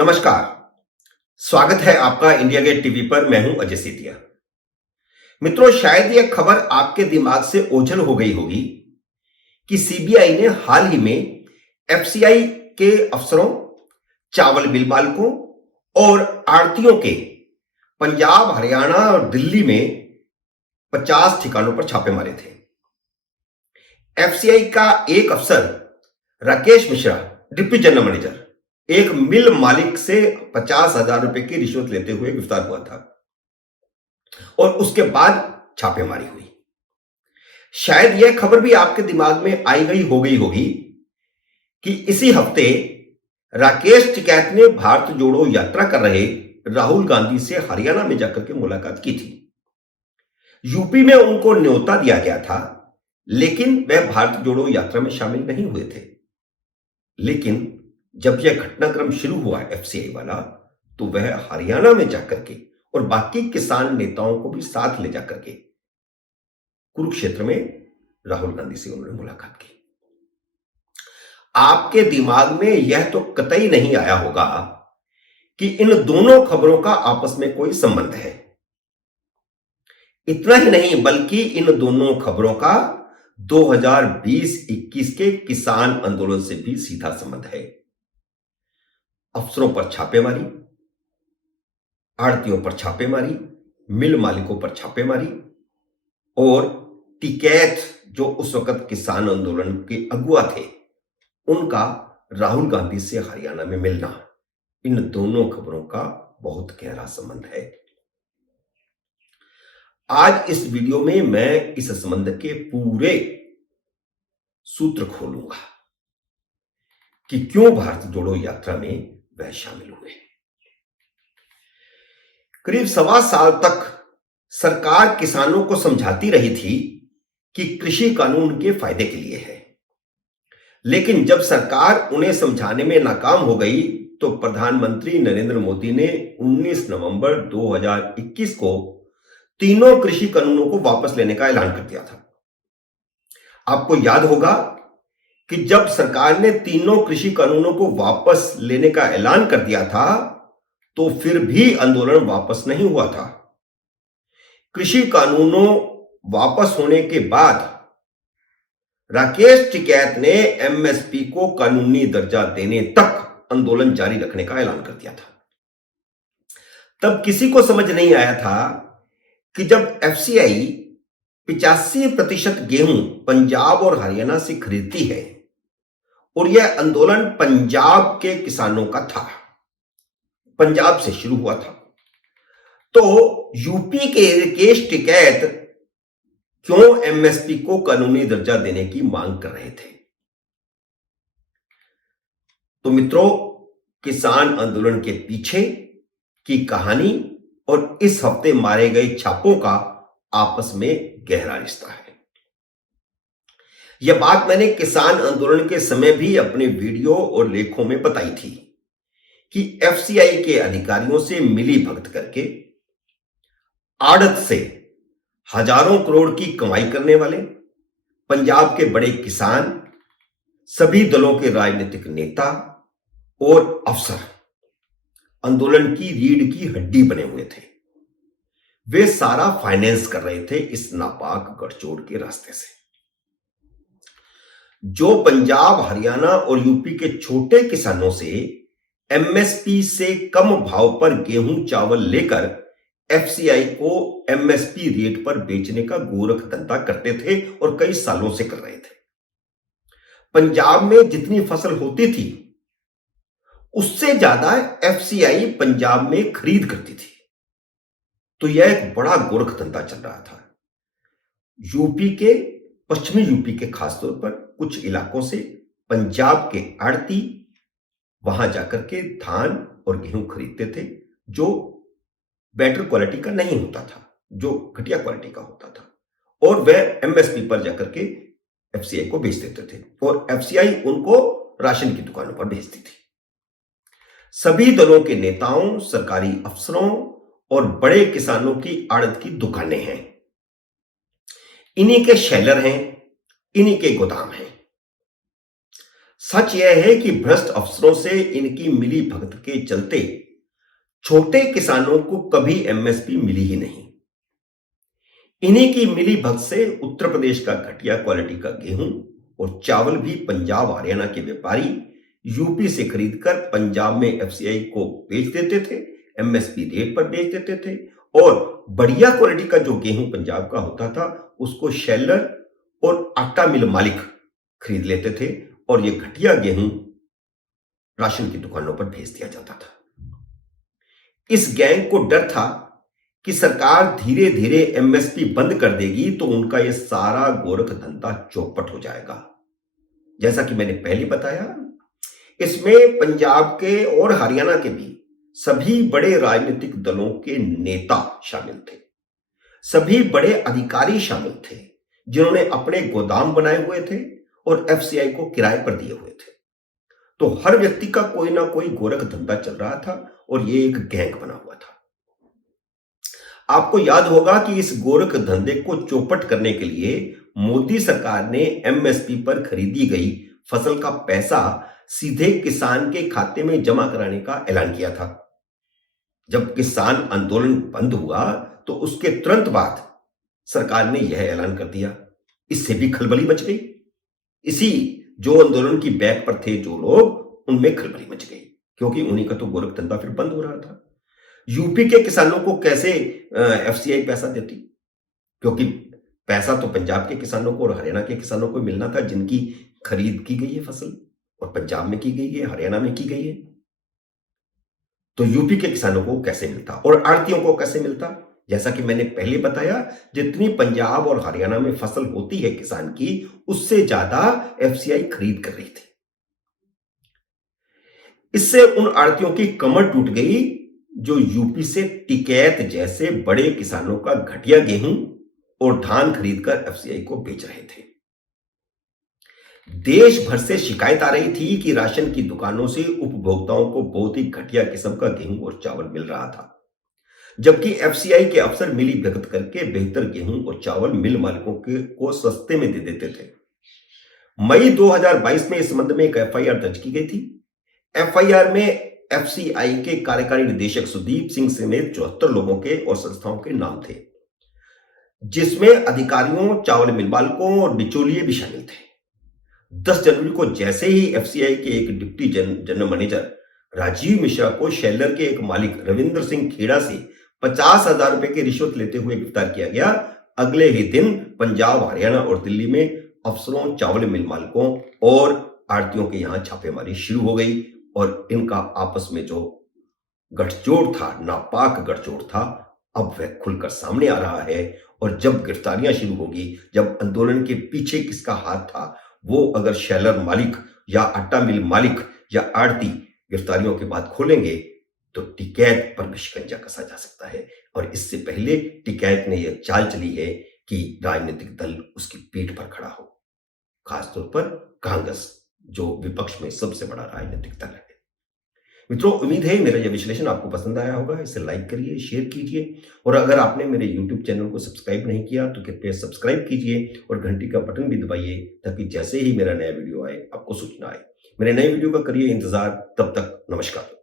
नमस्कार। स्वागत है आपका इंडिया गेट टीवी पर। मैं हूं अजय सेठिया। मित्रों, शायद यह खबर आपके दिमाग से ओझल हो गई होगी कि सीबीआई ने हाल ही में एफसीआई के अफसरों, चावल मिल मालिकों और आड़तियों के पंजाब, हरियाणा और दिल्ली में 50 ठिकानों पर छापे मारे थे। एफसीआई का एक अफसर Rakesh Mishra, deputy general manager, एक मिल मालिक से 50,000 रुपए की रिश्वत लेते हुए गिरफ्तार हुआ था और उसके बाद छापेमारी हुई। शायद यह खबर भी आपके दिमाग में आई गई होगी कि इसी हफ्ते राकेश टिकैत ने भारत जोड़ो यात्रा कर रहे राहुल गांधी से हरियाणा में जाकर के मुलाकात की थी। यूपी में उनको न्योता दिया गया था, लेकिन वह भारत जोड़ो यात्रा में शामिल नहीं हुए थे। लेकिन जब यह घटनाक्रम शुरू हुआ एफसीआई वाला, तो वह हरियाणा में जाकर के और बाकी किसान नेताओं को भी साथ ले जाकर के कुरुक्षेत्र में राहुल गांधी से उन्होंने मुलाकात की। आपके दिमाग में यह तो कतई नहीं आया होगा कि इन दोनों खबरों का आपस में कोई संबंध है। इतना ही नहीं, बल्कि इन दोनों खबरों का 2020-21 के किसान आंदोलन से भी सीधा संबंध है। अफसरों पर छापेमारी, आड़तियों पर छापेमारी, मिल मालिकों पर छापेमारी और टिकैत, जो उस वक्त किसान आंदोलन के अगुआ थे, उनका राहुल गांधी से हरियाणा में मिलना, इन दोनों खबरों का बहुत गहरा संबंध है। आज इस वीडियो में मैं इस संबंध के पूरे सूत्र खोलूंगा कि क्यों भारत जोड़ो यात्रा में वह शामिल हुए। करीब 1.25 साल तक सरकार किसानों को समझाती रही थी कि कृषि कानून के फायदे के लिए है, लेकिन जब सरकार उन्हें समझाने में नाकाम हो गई तो प्रधानमंत्री नरेंद्र मोदी ने 19 नवंबर 2021 को तीनों कृषि कानूनों को वापस लेने का ऐलान कर दिया था। आपको याद होगा कि जब सरकार ने तीनों कृषि कानूनों को वापस लेने का ऐलान कर दिया था, तो फिर भी आंदोलन वापस नहीं हुआ था। कृषि कानूनों वापस होने के बाद राकेश टिकैत ने एमएसपी को कानूनी दर्जा देने तक आंदोलन जारी रखने का ऐलान कर दिया था। तब किसी को समझ नहीं आया था कि जब एफसीआई 85% गेहूं पंजाब और हरियाणा से खरीदती है और यह आंदोलन पंजाब के किसानों का था, पंजाब से शुरू हुआ था, तो यूपी के राकेश टिकैत क्यों एमएसपी को कानूनी दर्जा देने की मांग कर रहे थे। तो मित्रों, किसान आंदोलन के पीछे की कहानी और इस हफ्ते मारे गए छापों का आपस में गहरा रिश्ता है। यह बात मैंने किसान आंदोलन के समय भी अपने वीडियो और लेखों में बताई थी कि एफसीआई के अधिकारियों से मिली भगत करके आड़त से हजारों करोड़ की कमाई करने वाले पंजाब के बड़े किसान, सभी दलों के राजनीतिक नेता और अफसर आंदोलन की रीढ़ की हड्डी बने हुए थे। वे सारा फाइनेंस कर रहे थे इस नापाक गठजोड़ के रास्ते से। जो पंजाब, हरियाणा और यूपी के छोटे किसानों से एमएसपी से कम भाव पर गेहूं, चावल लेकर एफसीआई को एमएसपी रेट पर बेचने का गोरख धंधा करते थे और कई सालों से कर रहे थे। पंजाब में जितनी फसल होती थी, उससे ज्यादा एफसीआई पंजाब में खरीद करती थी। तो यह एक बड़ा गोरख धंधा चल रहा था। यूपी के, पश्चिमी यूपी के खासतौर पर कुछ इलाकों से पंजाब के आड़ती वहां जाकर के धान और गेहूं खरीदते थे, जो बेटर क्वालिटी का नहीं होता था, जो घटिया क्वालिटी का होता था, और वह एमएसपी पर जाकर के एफसीआई को बेच देते थे और एफसीआई उनको राशन की दुकानों पर भेजती थी। सभी दलों के नेताओं, सरकारी अफसरों और बड़े किसानों की आड़त की दुकानें हैं, इन्हीं के शेलर हैं, इन्हीं के गोदाम हैं। सच यह है कि भ्रष्ट अफसरों से इनकी मिली भगत के चलते छोटे किसानों को कभी एमएसपी मिली ही नहीं। इन्हीं की मिली भगत से उत्तर प्रदेश का घटिया क्वालिटी का गेहूं और चावल भी पंजाब हरियाणा के व्यापारी यूपी से खरीदकर पंजाब में एफसीआई को बेच देते थे, एमएसपी रेट पर बेच देते थे। और बढ़िया क्वालिटी का जो गेहूं पंजाब का होता था उसको शेलर और आटा मिल मालिक खरीद लेते थे और ये घटिया गेहूं राशन की दुकानों पर भेज दिया जाता था। इस गैंग को डर था कि सरकार धीरे धीरे एमएसपी बंद कर देगी तो उनका यह सारा गोरख धंधा चौपट हो जाएगा। जैसा कि मैंने पहले बताया, इसमें पंजाब के और हरियाणा के भी सभी बड़े राजनीतिक दलों के नेता शामिल थे, सभी बड़े अधिकारी शामिल थे जिन्होंने अपने गोदाम बनाए हुए थे और एफसीआई को किराए पर दिए हुए थे। तो हर व्यक्ति का कोई ना कोई गोरख धंधा चल रहा था और यह एक गैंग बना हुआ था। आपको याद होगा कि इस गोरख धंधे को चौपट करने के लिए मोदी सरकार ने एमएसपी पर खरीदी गई फसल का पैसा सीधे किसान के खाते में जमा कराने का ऐलान किया था। जब किसान आंदोलन बंद हुआ तो उसके तुरंत बाद सरकार ने यह ऐलान कर दिया। इससे भी खलबली मच गई। इसी जो आंदोलन की बैक पर थे जो लोग, उनमें खलबली मच गई क्योंकि उन्हीं का तो गोरख धंधा फिर बंद हो रहा था। यूपी के किसानों को कैसे एफसीआई पैसा देती, क्योंकि पैसा तो पंजाब के किसानों को और हरियाणा के किसानों को मिलना था जिनकी खरीद की गई है फसल, और पंजाब में की गई है, हरियाणा में की गई है। तो यूपी के किसानों को कैसे मिलता और आड़तियों को कैसे मिलता? जैसा कि मैंने पहले बताया, जितनी पंजाब और हरियाणा में फसल होती है किसान की, उससे ज्यादा एफसीआई खरीद कर रही थी। इससे उन आड़तियों की कमर टूट गई जो यूपी से टिकैत जैसे बड़े किसानों का घटिया गेहूं और धान खरीदकर एफसीआई को बेच रहे थे। देश भर से शिकायत आ रही थी कि राशन की दुकानों से उपभोक्ताओं को बहुत ही घटिया किस्म का गेहूं और चावल मिल रहा था, जबकि एफसीआई के अफसर मिली भगत करके बेहतर गेहूं और चावल मिल मालिकों को सस्ते में दे देते थे। मई 2022 में इस संबंध में एक एफआईआर दर्ज की गई थी। एफआईआर में एफसीआई के कार्यकारी निदेशक सुदीप सिंह समेत 74 लोगों के और संस्थाओं के नाम थे, जिसमें अधिकारियों, चावल मिल मालिकों और बिचौलिए भी शामिल थे। 10 जनवरी को जैसे ही एफसीआई के एक deputy general manager Rajiv Mishra को शेलर के एक मालिक रविंद्र सिंह खेड़ा से 50,000 रुपए की रिश्वत लेते हुए गिरफ्तार किया गया, अगले ही दिन पंजाब, हरियाणा और दिल्ली में अफसरों, चावल मिल मालिकों और आड़तियों के यहां छापेमारी शुरू हो गई और इनका आपस में जो गठजोड़ था, नापाक गठजोड़ था, अब वह खुलकर सामने आ रहा है। और जब गिरफ्तारियां शुरू होगी, जब आंदोलन के पीछे किसका हाथ था, वो अगर शेलर मालिक या आटा मिल मालिक या आड़ती गिरफ्तारियों के बाद खोलेंगे तो टिकैत पर भी शिकंजा कसा जा सकता है। और इससे पहले टिकैत ने यह चाल चली है कि राजनीतिक दल उसकी पीठ पर खड़ा हो, खासतौर पर कांग्रेस जो विपक्ष में सबसे बड़ा राजनीतिक दल है। मित्रों, उम्मीद है मेरा यह विश्लेषण आपको पसंद आया होगा। इसे लाइक करिए, शेयर कीजिए और अगर आपने मेरे YouTube चैनल को सब्सक्राइब नहीं किया तो कृपया सब्सक्राइब कीजिए और घंटी का बटन भी दबाइए ताकि जैसे ही मेरा नया वीडियो आए आपको सूचना आए। मेरे नए वीडियो का करिए इंतजार। तब तक नमस्कार।